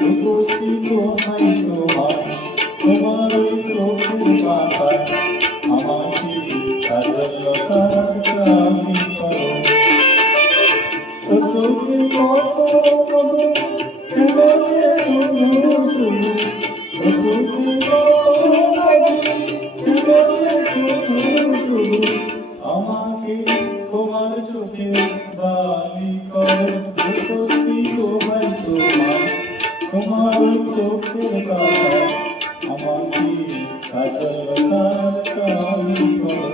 রূপসী দোহাই তোমায়, তোমার ওই চোখের পাতায় আমাকে কাজলতার কালি করো। ও চোখের মতো কেন যে শুধু শুধু, ও চোখের মতো কেন যে শুধু শুধু আমাকে তোমার চোখে বালি করো। রূপসী দোহাই তোমায়, তোমার ওই চোখের পাতায় আমাকে কাজলতার কালি করো।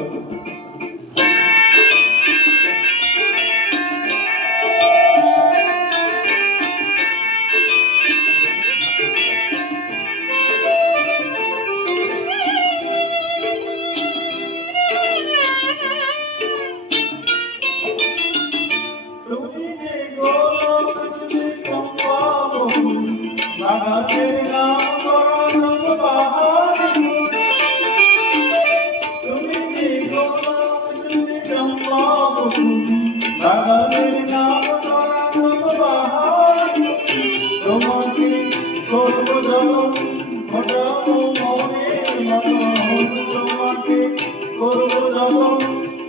তুমি যে গোলাপ চুলে চম্পা বহু, বাগানের নাম করা সর্ববাহারি। তুমি যে গোলাপ চুলে চম্পা বহু, বাগানের নাম করা সর্ববাহারি। তোমাকে করব যখন ফোটাবো মনের মতন, তোমাকে করব যখন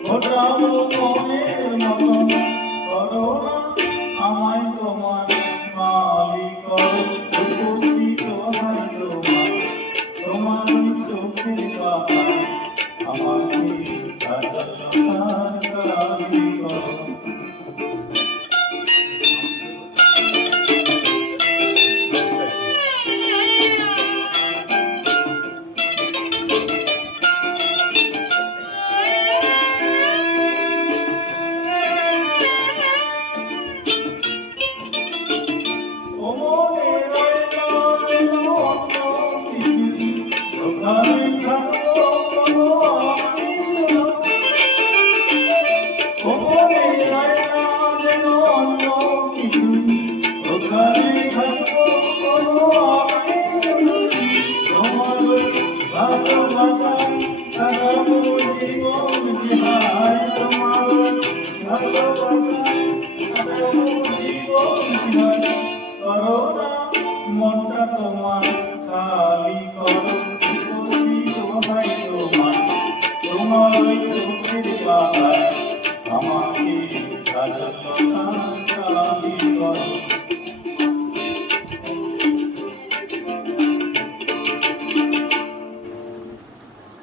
ফোটাবো মনের মতন। করো না আমায় তোমার মালিক করো। রূপসী দোহাই তোমায়, তোমার ওই চোখের পাতায় আমাকে কাজলতার কালি করো। মনটা তোমার খালি করো। রূপসী দোহাই তোমায়, তোমার ওই চোখের পাতায় আমাকে কাজলতার কালি করো।